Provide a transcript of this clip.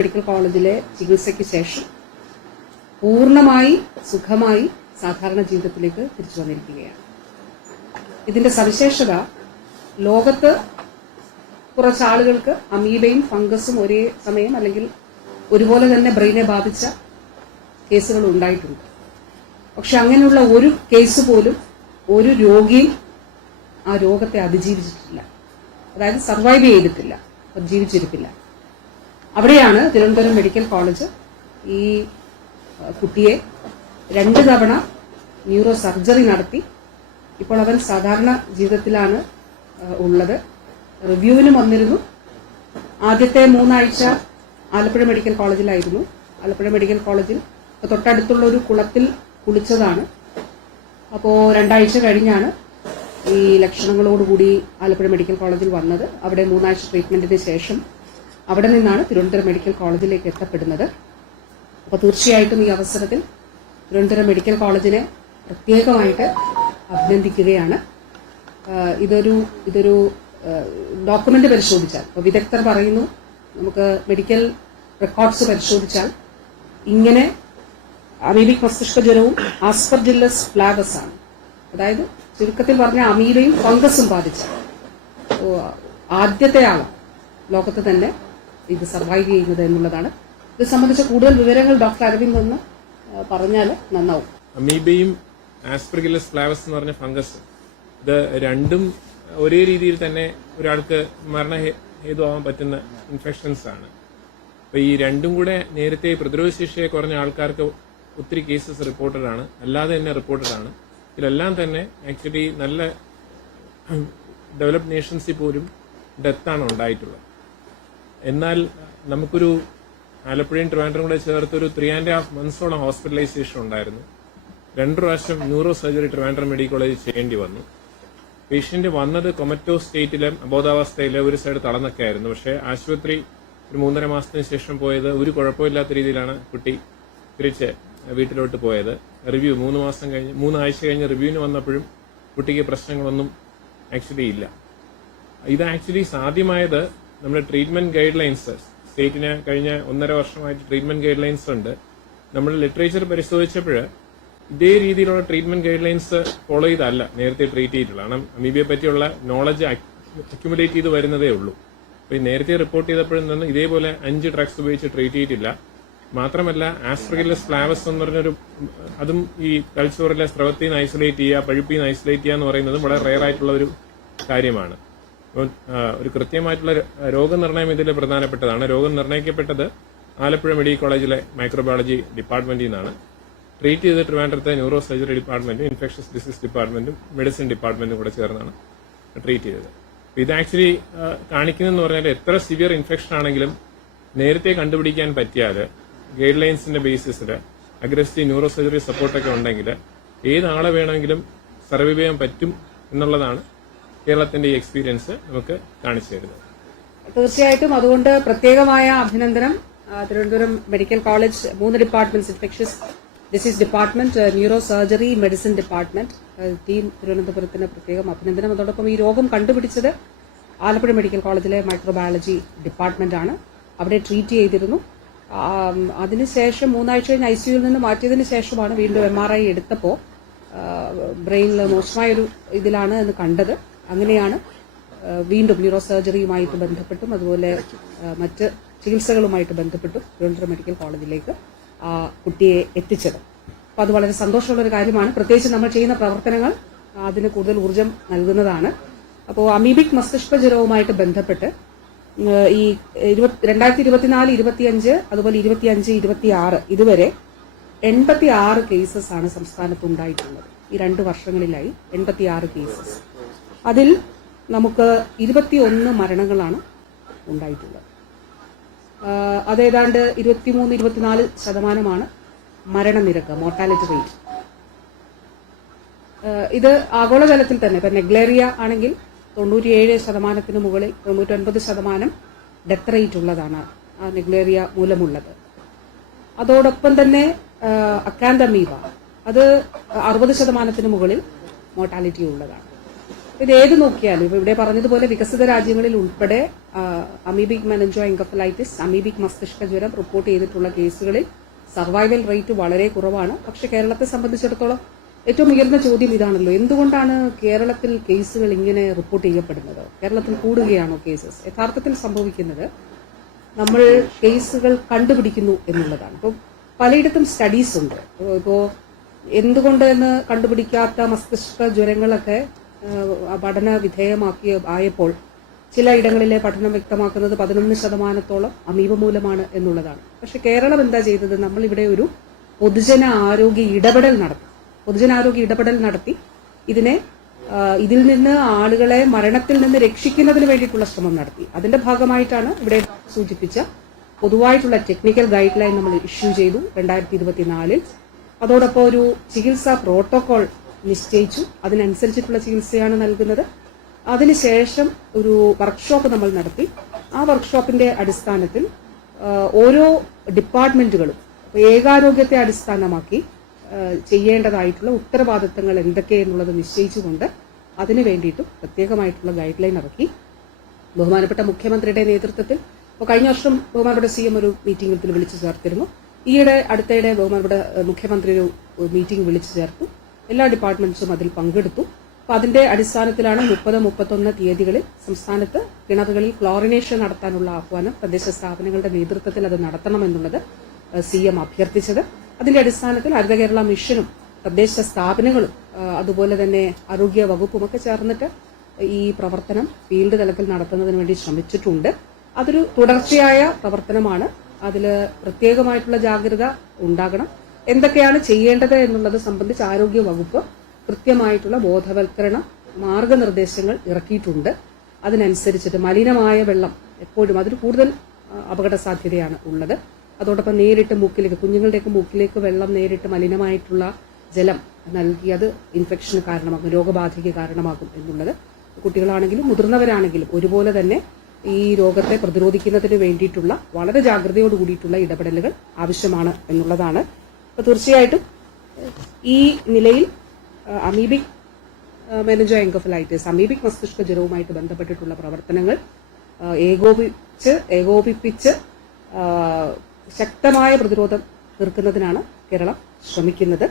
Medical കോളേജിലെ ചികിത്സയ്ക്ക് ശേഷം പൂർണമായി സുഖമായി സാധാരണ ജീവിതത്തിലേക്ക് തിരിച്ചു വന്നിരിക്കുകയാണ്. ഇതിന്റെ സവിശേഷത ലോകത്ത് കുറച്ചാളുകൾക്ക് അമീബയും ഫംഗസും ഒരേ സമയം അല്ലെങ്കിൽ ഒരുപോലെ തന്നെ ബ്രെയിനെ ബാധിച്ച കേസുകൾ ഉണ്ടായിട്ടുണ്ട്. പക്ഷെ അങ്ങനെയുള്ള ഒരു കേസ് പോലും ഒരു രോഗിയും ആ രോഗത്തെ അതിജീവിച്ചിട്ടില്ല. അതായത് സർവൈവ് ചെയ്തിട്ടില്ല. ജീവിച്ചിരിപ്പില്ല. അവിടെയാണ് തിരുവനന്തപുരം മെഡിക്കൽ കോളേജ് ഈ കുട്ടിയെ രണ്ട് തവണ ന്യൂറോ സർജറി നടത്തി. ഇപ്പോൾ അവൻ സാധാരണ ജീവിതത്തിലാണ് ഉള്ളത്. റിവ്യൂവിനും വന്നിരുന്നു. ആദ്യത്തെ മൂന്നാഴ്ച ആലപ്പുഴ മെഡിക്കൽ കോളേജിലായിരുന്നു. ആലപ്പുഴ മെഡിക്കൽ കോളേജിൽ തൊട്ടടുത്തുള്ള ഒരു കുളത്തിൽ കുളിച്ചതാണ്. അപ്പോൾ രണ്ടാഴ്ച കഴിഞ്ഞാണ് ഈ ലക്ഷണങ്ങളോടുകൂടി ആലപ്പുഴ മെഡിക്കൽ കോളേജിൽ വന്നത്. അവിടെ മൂന്നാഴ്ച ട്രീറ്റ്മെന്റിന് ശേഷം അവിടെ നിന്നാണ് തിരുവനന്തപുരം മെഡിക്കൽ കോളേജിലേക്ക് എത്തപ്പെടുന്നത്. അപ്പോൾ തീർച്ചയായിട്ടും ഈ അവസരത്തിൽ തിരുവനന്തപുരം മെഡിക്കൽ കോളേജിനെ പ്രത്യേകമായിട്ട് അഭിനന്ദിക്കുകയാണ്. ഇതൊരു ഇതൊരു ഡോക്യുമെന്റ് പരിശോധിച്ചാൽ ഇപ്പോൾ വിദഗ്ധർ പറയുന്നു നമുക്ക് മെഡിക്കൽ റെക്കോർഡ്സ് പരിശോധിച്ചാൽ ഇങ്ങനെ അമീബിക് മസ്തിഷ്ക ജ്വരവും ആസ്പർജില്ലസ് ഫ്ലാഗസ് ആണ്. അതായത് ചുരുക്കത്തിൽ പറഞ്ഞ അമീബയും ഫംഗസും ബാധിച്ച ആദ്യത്തെ ആളാണ്. ലോകത്ത് തന്നെ ഇത് സർവൈവ് ചെയ്യുന്നത് എന്നുള്ളതാണ്. ഇത് സംബന്ധിച്ച കൂടുതൽ വിവരങ്ങൾ ഡോക്ടർ അരവിന്ദ് ഒന്ന് പറഞ്ഞാൽ നന്നാവും. അമീബയും ആസ്പ്രിഗിലസ് ഫ്ലാവസ് എന്ന് പറഞ്ഞ ഫംഗസ് ഇത് രണ്ടും ഒരേ രീതിയിൽ തന്നെ ഒരാൾക്ക് മരണ ഹേതുവാകാൻ പറ്റുന്ന ഇൻഫെക്ഷൻസ് ആണ്. അപ്പൊ ഈ രണ്ടും കൂടെ നേരത്തെ പ്രതിരോധശേഷിയെ കുറഞ്ഞ ആൾക്കാർക്ക് ഒത്തിരി കേസസ് റിപ്പോർട്ടഡ് ആണ്. അല്ലാതെ തന്നെ റിപ്പോർട്ടഡ് ആണ്. ഇതിലെല്ലാം തന്നെ ആക്ച്വലി നല്ല ഡെവലപ്ഡ് നേഷൻസിൽ പോലും ഡെത്താണ് ഉണ്ടായിട്ടുള്ളത്. എന്നാൽ നമുക്കൊരു ആലപ്പുഴയും ട്രിവാൻഡ്രം കൂടെ ചേർത്ത് ഒരു ത്രീ ആൻഡ് ഹാഫ് മന്ത്സോളം ഹോസ്പിറ്റലൈസേഷൻ ഉണ്ടായിരുന്നു. രണ്ടു പ്രാവശ്യം ന്യൂറോ സർജറി ട്രിവാൻഡ്രം മെഡിക്കൽ കോളേജിൽ ചെയ്യേണ്ടി വന്നു. പേഷ്യന്റ് വന്നത് കൊമറ്റോ സ്റ്റേറ്റിലെ അബോധാവസ്ഥയിലെ ഒരു സൈഡ് തളന്നൊക്കെ ആയിരുന്നു. പക്ഷേ ആശുപത്രി ഒരു മൂന്നര മാസത്തിന് ശേഷം പോയത് ഒരു കുഴപ്പമില്ലാത്ത രീതിയിലാണ് കുട്ടി തിരിച്ച് വീട്ടിലോട്ട് പോയത്. റിവ്യൂ മൂന്ന് മാസം കഴിഞ്ഞ് മൂന്നാഴ്ച കഴിഞ്ഞ് റിവ്യൂവിന് വന്നപ്പോഴും കുട്ടിക്ക് പ്രശ്നങ്ങളൊന്നും ആക്ച്വലി ഇല്ല. ഇത് ആക്ച്വലി സാധ്യമായത് നമ്മുടെ ട്രീറ്റ്മെന്റ് ഗൈഡ് ലൈൻസ് സ്റ്റേറ്റിന് കഴിഞ്ഞ ഒന്നര വർഷമായിട്ട് ട്രീറ്റ്മെന്റ് ഗൈഡ് ലൈൻസ് ഉണ്ട്. നമ്മൾ ലിറ്ററേച്ചർ പരിശോധിച്ചപ്പോൾ ഇതേ രീതിയിലുള്ള ട്രീറ്റ്മെന്റ് ഗൈഡ് ലൈൻസ് ഫോളോ ചെയ്തല്ല നേരത്തെ ട്രീറ്റ് ചെയ്തിട്ടുള്ളത്. കാരണം അമീബിയെ പറ്റിയുള്ള നോളജ് അക്യുമുലേറ്റ് ചെയ്ത് വരുന്നതേ ഉള്ളൂ. അപ്പൊ ഈ നേരത്തെ റിപ്പോർട്ട് ചെയ്തപ്പോഴും നിന്ന് ഇതേപോലെ അഞ്ച് ഡ്രഗ്സ് ഉപയോഗിച്ച് ട്രീറ്റ് ചെയ്തിട്ടില്ല. മാത്രമല്ല ആസ്ട്രഗിലസ് ഫ്ലാവസ് എന്ന് പറഞ്ഞൊരു അതും ഈ തലച്ചോറിലെ സ്രവത്തിൽ നിന്ന് ഐസൊലേറ്റ് ചെയ്യുക പഴുപ്പിൽ നിന്ന് ഐസൊലേറ്റ് ചെയ്യുക എന്ന് പറയുന്നത് വളരെ റെയർ ആയിട്ടുള്ള ഒരു കാര്യമാണ്. അപ്പോൾ ഒരു കൃത്യമായിട്ടുള്ള രോഗനിർണയം ഇതിൽ പ്രധാനപ്പെട്ടതാണ്. രോഗം നിർണയിക്കപ്പെട്ടത് ആലപ്പുഴ മെഡിക്കൽ കോളേജിലെ മൈക്രോബയോളജി ഡിപ്പാർട്ട്മെന്റിൽ നിന്നാണ്. ട്രീറ്റ് ചെയ്ത് ട്രിവാൻഡ്രത്തെ ന്യൂറോ സർജറി ഡിപ്പാർട്ട്മെന്റും ഇൻഫെക്ഷസ് ഡിസീസ് ഡിപ്പാർട്ട്മെന്റും മെഡിസിൻ ഡിപ്പാർട്ട്മെന്റും കൂടെ ചേർന്നാണ് ട്രീറ്റ് ചെയ്തത്. ഇത് ആക്ച്വലി കാണിക്കുന്നതെന്ന് പറഞ്ഞാൽ എത്ര സിവിയർ ഇൻഫെക്ഷൻ ആണെങ്കിലും നേരത്തെ കണ്ടുപിടിക്കാൻ പറ്റിയാൽ ഗൈഡ് ലൈൻസിന്റെ ബേസിസിൽ അഗ്രസീവ് ന്യൂറോ സർജറി സപ്പോർട്ടൊക്കെ ഉണ്ടെങ്കിൽ ഏതാളെ വേണമെങ്കിലും സർവൈവ് ചെയ്യാൻ പറ്റും എന്നുള്ളതാണ് കേരളത്തിന്റെ ഈ എക്സ്പീരിയൻസ് നമുക്ക് കാണിച്ചു തരുന്നത് തീർച്ചയായിട്ടും അതുകൊണ്ട് പ്രത്യേകമായ അഭിനന്ദനം തിരുവനന്തപുരം മെഡിക്കൽ കോളേജ് മൂന്ന് departments infectious disease department neuro surgery medicine department team തിരുവനന്തപുരത്തിന് പ്രത്യേകം അഭിനന്ദനം. അതോടൊപ്പം ഈ രോഗം കണ്ടുപിടിച്ചത് ആലപ്പുഴ മെഡിക്കൽ കോളേജിലെ മൈക്രോബയോളജി ഡിപ്പാർട്ട്മെന്റ് ആണ്. അവിടെ ട്രീറ്റ് ചെയ്തിരുന്നു. അതിനുശേഷം മൂന്നാഴ്ച കഴിഞ്ഞ് ഐ സിയുയിൽ നിന്ന് മാറ്റിയതിന് ശേഷമാണ് വീണ്ടും എം ആർ ഐ എടുത്തപ്പോൾ ബ്രെയിനിൽ മോശമായൊരു ഇതിലാണ് എന്ന് കണ്ടത്. അങ്ങനെയാണ് വീണ്ടും ന്യൂറോ സർജറിയുമായിട്ട് ബന്ധപ്പെട്ടും അതുപോലെ മറ്റ് ചികിത്സകളുമായിട്ട് ബന്ധപ്പെട്ടും തിരുവനന്തപുരം മെഡിക്കൽ കോളേജിലേക്ക് ആ കുട്ടിയെ എത്തിച്ചത്. അപ്പോൾ അത് വളരെ സന്തോഷമുള്ള ഒരു കാര്യമാണ്. പ്രത്യേകിച്ച് നമ്മൾ ചെയ്യുന്ന പ്രവർത്തനങ്ങൾ അതിന് കൂടുതൽ ഊർജം നൽകുന്നതാണ്. അപ്പോൾ അമീബിക് മസ്തിഷ്ക ജ്വരവുമായിട്ട് ബന്ധപ്പെട്ട് ഈ ഇരുപത്തി രണ്ടായിരത്തി ഇരുപത്തിനാല് ഇരുപത്തിയഞ്ച് അതുപോലെ ഇരുപത്തിയഞ്ച് ഇരുപത്തിയാറ് ഇതുവരെ എൺപത്തി ആറ് കേസസ് ആണ് സംസ്ഥാനത്ത് ഉണ്ടായിട്ടുള്ളത്. ഈ രണ്ട് വർഷങ്ങളിലായി എൺപത്തി ആറ് കേസസ് അതിൽ നമുക്ക് ഇരുപത്തിയൊന്ന് മരണങ്ങളാണ് ഉണ്ടായിട്ടുള്ളത്. അതേതാണ്ട് ഇരുപത്തിമൂന്ന് ഇരുപത്തിനാല് ശതമാനമാണ് മരണനിരക്ക് മോർട്ടാലിറ്റി റേറ്റ് ഇത് ആഗോളതലത്തിൽ തന്നെ ഇപ്പം നെഗ്ലേറിയ ആണെങ്കിൽ തൊണ്ണൂറ്റിയേഴ് ശതമാനത്തിന് മുകളിൽ തൊണ്ണൂറ്റൊൻപത് ശതമാനം ഡെത്ത് റേറ്റ് ഉള്ളതാണ് ആ നെഗ്ലേറിയ മൂലമുള്ളത്. അതോടൊപ്പം തന്നെ അക്കാന്തമീവ അത് അറുപത് ശതമാനത്തിന് മുകളിൽ മോർട്ടാലിറ്റി ഉള്ളതാണ്. ഇത് ഏത് നോക്കിയാലും? ഇപ്പൊ ഇവിടെ പറഞ്ഞതുപോലെ വികസിത രാജ്യങ്ങളിൽ ഉൾപ്പെടെ അമീബിക് മെനഞ്ചോ എൻകഫലൈറ്റിസ് അമീബിക് മസ്തിഷ്ക ജ്വരം റിപ്പോർട്ട് ചെയ്തിട്ടുള്ള കേസുകളിൽ സർവൈവൽ റേറ്റ് വളരെ കുറവാണ്. പക്ഷെ കേരളത്തെ സംബന്ധിച്ചിടത്തോളം ഏറ്റവും ഉയർന്ന ചോദ്യം ഇതാണല്ലോ. എന്തുകൊണ്ടാണ് കേരളത്തിൽ കേസുകൾ ഇങ്ങനെ റിപ്പോർട്ട് ചെയ്യപ്പെടുന്നത്? കേരളത്തിൽ കൂടുകയാണോ കേസസ്? യഥാർത്ഥത്തിൽ സംഭവിക്കുന്നത് നമ്മൾ കേസുകൾ കണ്ടുപിടിക്കുന്നു എന്നുള്ളതാണ്. അപ്പോൾ പലയിടത്തും സ്റ്റഡീസ് ഉണ്ട്. ഇപ്പോൾ എന്തുകൊണ്ട് എന്ന് കണ്ടുപിടിക്കാത്ത മസ്തിഷ്ക ജ്വരങ്ങളൊക്കെ പഠന വിധേയമാക്കിയ ആയപ്പോൾ ചില ഇടങ്ങളിലെ പഠനം വ്യക്തമാക്കുന്നത് പതിനൊന്ന് ശതമാനത്തോളം അമീബ മൂലമാണ് എന്നുള്ളതാണ്. പക്ഷെ കേരളം എന്താ ചെയ്തത്? നമ്മൾ ഇവിടെ ഒരു പൊതുജന ആരോഗ്യ ഇടപെടൽ നടത്തി. പൊതുജനാരോഗ്യ ഇടപെടൽ നടത്തി. ഇതിനെ ഇതിൽ നിന്ന് ആളുകളെ മരണത്തിൽ നിന്ന് രക്ഷിക്കുന്നതിന് വേണ്ടിയിട്ടുള്ള ശ്രമം നടത്തി. അതിന്റെ ഭാഗമായിട്ടാണ് ഇവിടെ സൂചിപ്പിച്ച പൊതുവായിട്ടുള്ള ടെക്നിക്കൽ ഗൈഡ് ലൈൻ നമ്മൾ ഇഷ്യൂ ചെയ്തു രണ്ടായിരത്തി ഇരുപത്തിനാലിൽ. അതോടൊപ്പം ഒരു ചികിത്സാ പ്രോട്ടോകോൾ നിശ്ചയിച്ചു. അതിനനുസരിച്ചിട്ടുള്ള ചികിത്സയാണ് നൽകുന്നത്. അതിനുശേഷം ഒരു വർക്ക്ഷോപ്പ് നമ്മൾ നടത്തി. ആ വർക്ക്ഷോപ്പിന്റെ അടിസ്ഥാനത്തിൽ ഓരോ ഡിപ്പാർട്ട്മെന്റുകളും ഏകാരോഗ്യത്തെ അടിസ്ഥാനമാക്കി ചെയ്യേണ്ടതായിട്ടുള്ള ഉത്തരവാദിത്തങ്ങൾ എന്തൊക്കെയെന്നുള്ളത് നിശ്ചയിച്ചുകൊണ്ട് അതിനു വേണ്ടിയിട്ടും പ്രത്യേകമായിട്ടുള്ള ഗൈഡ് ലൈൻ ഇറക്കി. ബഹുമാനപ്പെട്ട മുഖ്യമന്ത്രിയുടെ നേതൃത്വത്തിൽ ഇപ്പോൾ കഴിഞ്ഞ വർഷം ബഹുമാനപ്പെട്ട സി എം ഒരു മീറ്റിംഗിൽ വിളിച്ചു ചേർത്തിരുന്നു. ഈയിടെ അടുത്തയിടെ ബഹുമാനപ്പെട്ട മുഖ്യമന്ത്രി ഒരു മീറ്റിംഗ് വിളിച്ചു ചേർത്തു. എല്ലാ ഡിപ്പാർട്ട്മെന്റ്സും അതിൽ പങ്കെടുത്തു. അപ്പൊ അതിന്റെ അടിസ്ഥാനത്തിലാണ് മുപ്പത് മുപ്പത്തൊന്ന് തീയതികളിൽ സംസ്ഥാനത്ത് കിണറുകളിൽ ക്ലോറിനേഷൻ നടത്താനുള്ള ആഹ്വാനം തദ്ദേശ സ്ഥാപനങ്ങളുടെ നേതൃത്വത്തിൽ അത് നടത്തണമെന്നുള്ളത് സി എം അഭ്യർത്ഥിച്ചത്. അതിന്റെ അടിസ്ഥാനത്തിൽ ഹരിത കേരള മിഷനും തദ്ദേശ സ്ഥാപനങ്ങളും അതുപോലെ തന്നെ ആരോഗ്യ വകുപ്പും ഒക്കെ ചേർന്നിട്ട് ഈ പ്രവർത്തനം ഫീൽഡ് തലത്തിൽ നടത്തുന്നതിന് വേണ്ടി ശ്രമിച്ചിട്ടുണ്ട്. അതൊരു തുടർച്ചയായ പ്രവർത്തനമാണ്. അതിൽ പ്രത്യേകമായിട്ടുള്ള ജാഗ്രത ഉണ്ടാകണം. എന്തൊക്കെയാണ് ചെയ്യേണ്ടത് എന്നുള്ളത് സംബന്ധിച്ച് ആരോഗ്യ വകുപ്പ് കൃത്യമായിട്ടുള്ള ബോധവൽക്കരണ മാർഗനിർദ്ദേശങ്ങൾ ഇറക്കിയിട്ടുണ്ട്. അതിനനുസരിച്ചിട്ട് മലിനമായ വെള്ളം എപ്പോഴും അതിന് കൂടുതൽ അപകട സാധ്യതയാണ് ഉള്ളത്. അതോടൊപ്പം നേരിട്ട് മൂക്കിലേക്ക് കുഞ്ഞുങ്ങളുടെയൊക്കെ മൂക്കിലേക്ക് വെള്ളം നേരിട്ട് മലിനമായിട്ടുള്ള ജലം നൽകി അത് ഇൻഫെക്ഷന് കാരണമാകും രോഗബാധയ്ക്ക് കാരണമാകും എന്നുള്ളത്. കുട്ടികളാണെങ്കിലും മുതിർന്നവരാണെങ്കിലും ഒരുപോലെ തന്നെ ഈ രോഗത്തെ പ്രതിരോധിക്കുന്നതിന് വേണ്ടിയിട്ടുള്ള വളരെ ജാഗ്രതയോട് കൂടിയിട്ടുള്ള ഇടപെടലുകൾ ആവശ്യമാണ് എന്നുള്ളതാണ് അപ്പൊ തീർച്ചയായിട്ടും ഈ നിലയിൽ അമീബിക് മെനജോ എൻകഫലൈറ്റിസ് അമീബിക് മസ്തിഷ്ക ജ്വരവുമായിട്ട് ബന്ധപ്പെട്ടിട്ടുള്ള പ്രവർത്തനങ്ങൾ ഏകോപിച്ച് ഏകോപിപ്പിച്ച് ശക്തമായ പ്രതിരോധം തീർക്കുന്നതിനാണ് കേരളം ശ്രമിക്കുന്നത്.